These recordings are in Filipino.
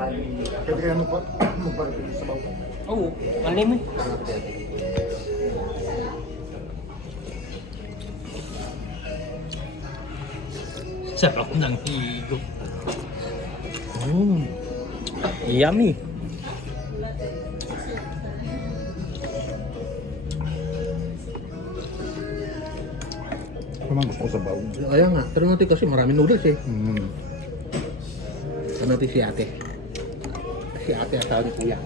Pwede kaya magparapit sa bawang. Oo, alin mo. Sarap ng higo. Yummy. Kumang gusto ko sa bawang. Kaya nga, pero natin kasi maraming noodles eh. Ano natin si ate. Si ate at tawag ni kuya.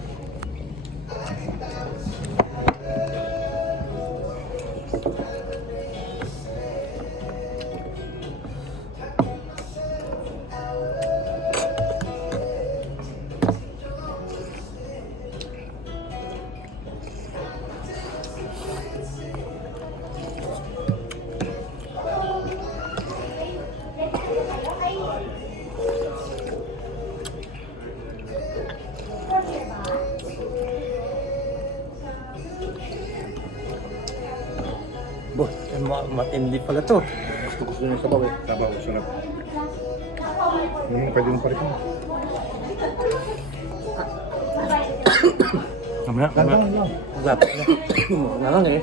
Boy, matindi pala to. Gusto niya sa bawang eh. Sabaw, sarap. Pwede mo pa rin. Mamaya, mamaya. Lang. Gapit na. Wala lang eh.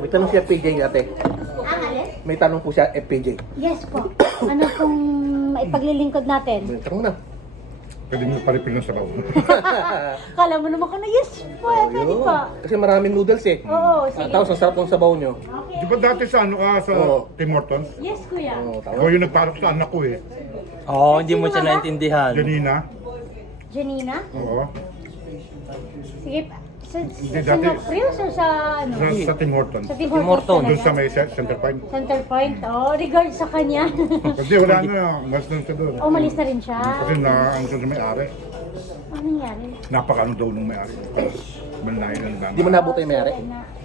May tanong siya PJ ate. Ang alin? May tanong po siya FPJ. Yes po. Ano pong maipaglilingkod natin? May tanong na. Pwede mo pa rin sa bawang. Kala mo naman ko na yes po. Pwede po. Kasi maraming noodles eh. Oo, sige. Tapos ang sarap ng sabaw nyo. Di ba dati sa ano ka sa Oo. Tim Hortons? Yes, kuya. Oo, Ako tama. yung nagparok sa anak ko eh. Oo, hindi mo siya naintindihan. Janina. Janina? Oo. Sige. Sa dati- Nofrios or sa ano? Sa Tim Hortons. Sa Tim Tim Hortons Hortons. Doon sa talaga? may center point. Center Point. Oh, regard sa kanya. Kasi wala na. Mas lang siya doon. Umalis na rin siya. Kasi na ang sa may-ari. Ano nangyari? Napakano daw nung may-ari. Malay lang dama. Di mo nabuto yung mayari?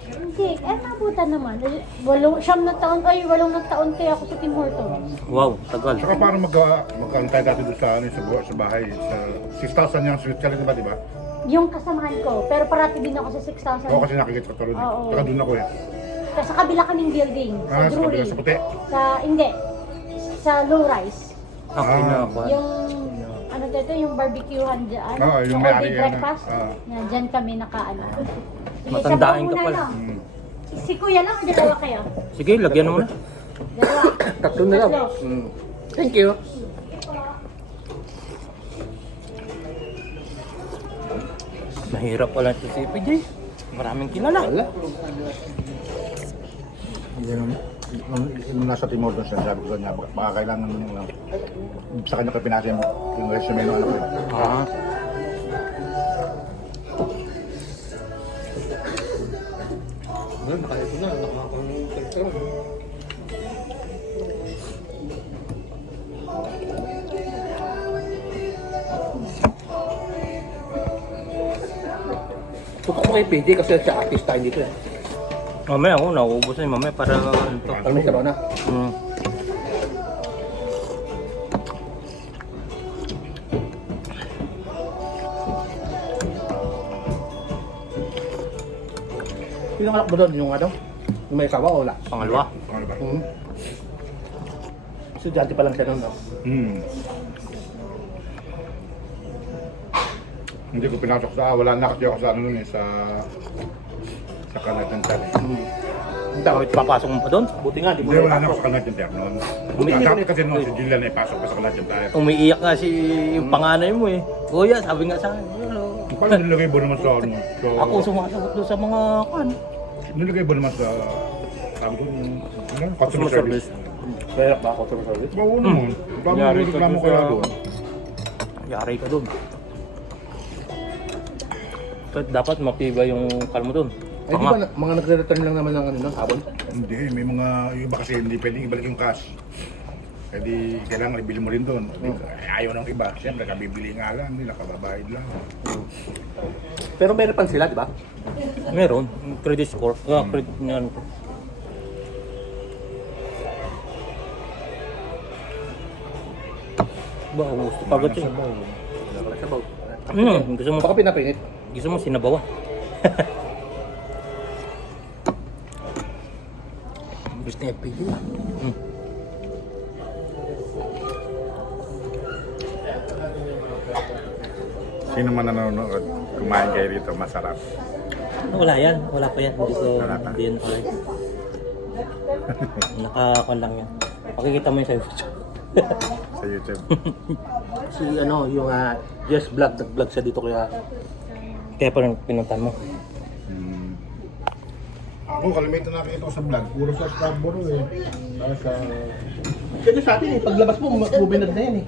Hindi. Nabutan naman. 8 na taon kaya ako sa Tim Hortons. Wow, tagal. Saka parang magkaantay dati doon sa, ano, sa bahay. Sa 6,000 yung sweet challenge ba, di ba? Yung kasamahan ko. Pero parati din ako sa 6,000. Oo, kasi nakikita ko rin. Oo. Saka doon ako eh. Sa kabila kaming building. Sa Sa Drury. kabila sa puti. Hindi. Sa low rise. Okay na ako. Yung ano dito, yung barbecuehan dyan. Oo, yung may-ari yan, breakfast. ah. Yan, dyan kami nakaano. Sige, Matandaan sabaw ka muna pala. lang. Si kuya lang o dalawa kayo? Sige, lagyan mo na. Dalawa. Tatlo na lang. Tatlo. Thank you. Mahirap pala ito si PJ. Maraming kilala. Wala. Nung nasa Tim Hortons siya, sabi ko sa kanya, baka kailangan mo lang. Sa kanya ko pinasa yung resume ng anak ko. Ah. Well, nakaito na. Nakakang Tutok ko kay PJ kasi siya artist tayo dito eh. Mamaya ako, nauubos na yun. Mamaya para ano to. Parang may sabaw na. Mm. Yung anak mo doon, yung ano? Yung may sabaw o wala? Pangalawa. Ano ba? Estudyante pa lang siya noon. No? Hindi ko pinasok wala na kasi ako sa ano nun eh, sa Canadian Tire. Bakit papasok mo pa doon? Buti nga, di mo Hindi, wala na napasok. ako sa Canadian Tire noon. Bumili Dapat ko kasi noon si Jillian ay pasok pa sa Canadian Tire. Umiiyak nga si yung panganay mo eh. Kuya, sabi nga sa akin, hello. Parang nilagay mo naman sa ano. So, Ako sumasagot doon sa mga kan. nilagay mo naman sa sabi ko, ano, customer service. Kaya ba ako sa service? Oo naman. Paano Yari mo ka reklamo doon kaya sa- doon? Yari ka doon. Dapat matibay yung kalmo doon. Ay, di ba mga nagre-return lang naman ng ano, no? Habon? Hindi, may mga yung iba kasi hindi pwedeng ibalik yung cash. Kaya kailangan ibili mo rin doon. Ayaw ng iba. Siyempre, kabibili nga lang, nila kababayad lang. Pero meron pa sila, di ba? Meron, credit score. Credit yan. Ba, gusto pagod siya. Wala pala sabaw. Gusto mo, Baka pinapinit. gusto mo sinabawan. Gusto niya pili. Sino man nanonood, kumain kayo rito, masarap. Wala yan. Wala pa yan. Hindi ko, Wala pa. hindi yan ulit. Nakakon lang yan. Makikita mo yun sa YouTube. Sa YouTube. Si ano, yung Just Vlog, nag-vlog siya dito kaya Kaya parang pinuntan mo. Ako, kalimitan natin ito sa vlog. Puro sa Scarborough eh. Sa... Kaya sa atin eh, paglabas mo, bubinad na yan eh.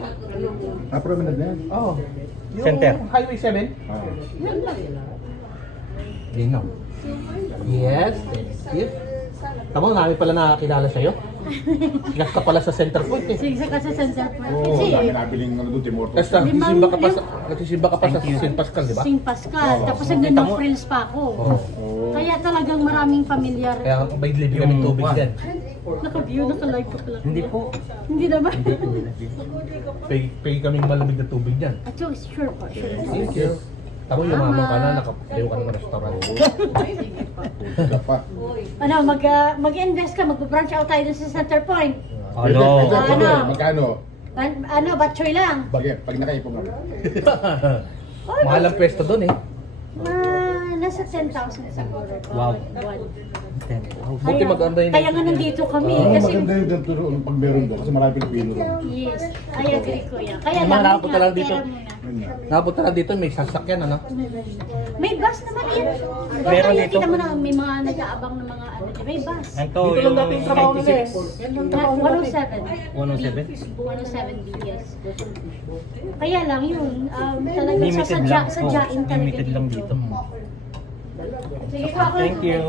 Promenade na yan. Oo. Yung Center. Highway 7? Ah. Lino. Yes, thank you. Tama, namin pala nakakilala sa'yo. Sigas ka pala sa center point eh. Sige ka sa center point. Oo, Kasi, dami nabiling ano doon, Timor. Tapos nagsisimba ka pa sa St. Pascal, di ba? St. Pascal. Tapos hanggang no frills pa ako. Oo. Kaya talagang maraming familiar. Kaya may libre kami tubig dyan. Naka-view, naka-live ka pala. Hindi po. Hindi naman. Pay kaming malamig na tubig dyan. At sure po, sure. Thank you. Tamo, yumaman ka na, nakatayo ka ng restaurant. Ka pa. Ano, mag-invest ka, mag-branch out tayo dun sa center point. Ano? Magkano? Ano, batchoy lang. Bagay, pag nakaipong ako. Mahal ang pwesto doon eh. Nasa 10,000 siguro. Wow. Buwan. Buti maganda yun. Kaya nga nandito kami. Kasi, Maganda yung ganito doon pag meron doon kasi marami Pilipino doon. yes, I agree ko yan. Kaya Yung mga nakapunta lang dito. pera muna. Yun nga. Napunta na dito, may sasakyan ano? May bus naman yan. Meron Kaya dito. kita mo na may mga nag-aabang ng mga ano. May bus. Ito Dito lang yung natin yung trabaho nila eh. 96. Yan lang trabaho nila. 107? 107 yes. Kaya lang yun, talagang Limited lang. sasadyain talaga Limited lang dito. Sige po ako. Thank you.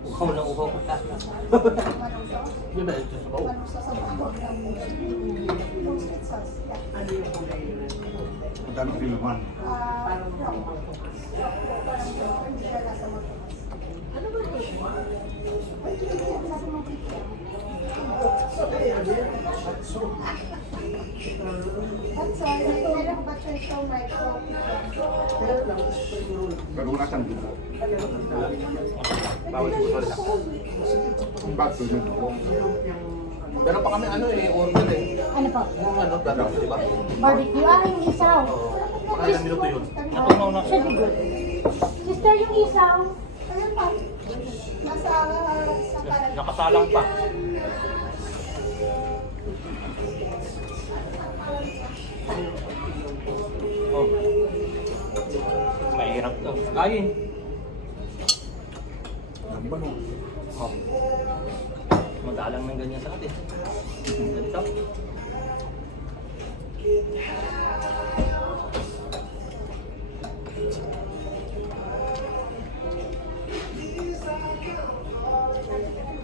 Uhaw na uhaw ko ta. Yun na, ito sa bawah. Ang dami rin naman. Pero wala siyang dugo. Bawal siguro lang. Ang bato ng dugo. Pero pa kami ano eh, order eh. Ano po? Yung ano, dadang, di ba? Barbecue. Yung isaw. Mga ilang minuto yun. Natunaw na. Should be good. Sister, yung isaw. Nakasalang pa. Oh. Mahirap to. Kain. Oh. Madalang ng ganyan sa atin. Ganito.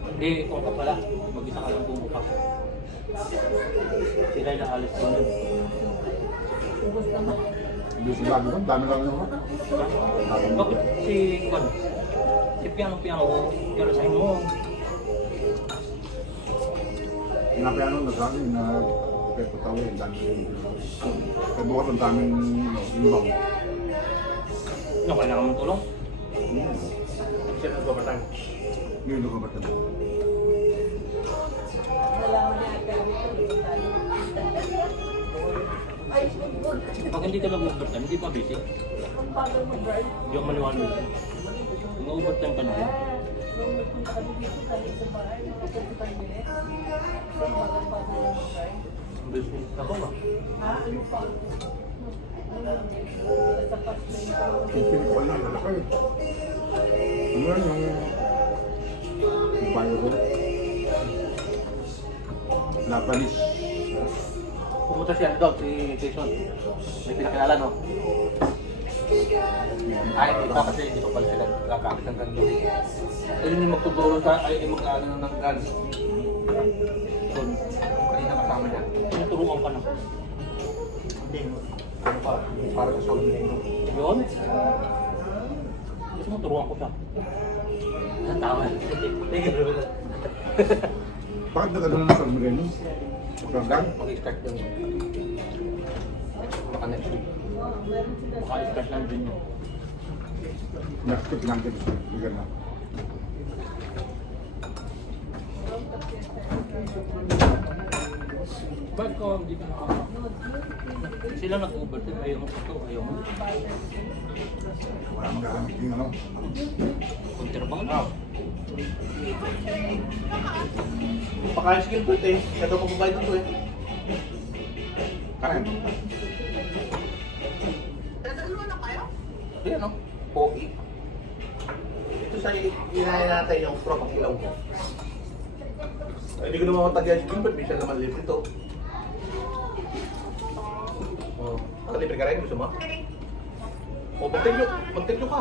Hindi, kung ka pala, mag-isa ka lang bumuka. Sila na alis din yun. Hindi sila doon, dami lang naman. Bakit si Kwan? Si Piano pero sa inyo. Pinapiano na dami na pepataw yung dami. Kaya bukas ang daming imbang. Ano, kailangan mong tulong? Siya nagbabatang. Ngayon na ba ito? Pag hindi ka mag-overtime, hindi pa busy. Hindi ako maniwala busy. Mag-overtime pa naman. Busy ako ba? Pinipol na, lalaki. Ano yan yung bayo ko? Napalis. Pumunta si ano daw, si Jason. May pinakilala no? Ay, hindi pa kasi hindi pa pala sila kakakit ng ganito. Ayun yung magtuturo sa, ay yung mag-ano ng gun. So, kanina kasama niya. Tinuturuan ka na. Hindi, ano pa, para sa solve niya. Yun? Gusto mo turuan ko siya. Ang tama. Bakit nagano na sa Moreno? Pagkagdag? Mag-start yung baka next week. Baka start lang din yun. Next week lang din. Bigyan na. Bakit ko hindi ka nakaka? Sila nag-overtime, ayaw mo ito, ayaw mo. Wala magagamit yung ano. Kontrabaho na. Pakain skill po eh. Kaya daw pababayad ito eh. Kanin. Ayan o. Pogi. Ito sa inahin natin yung tropang ilaw ko. Ay, hindi ko naman matagyan si Gilbert. Minsan naman libre ito. Oh, nakalibre ka rin. Gusto mo? O, magtagyo ka.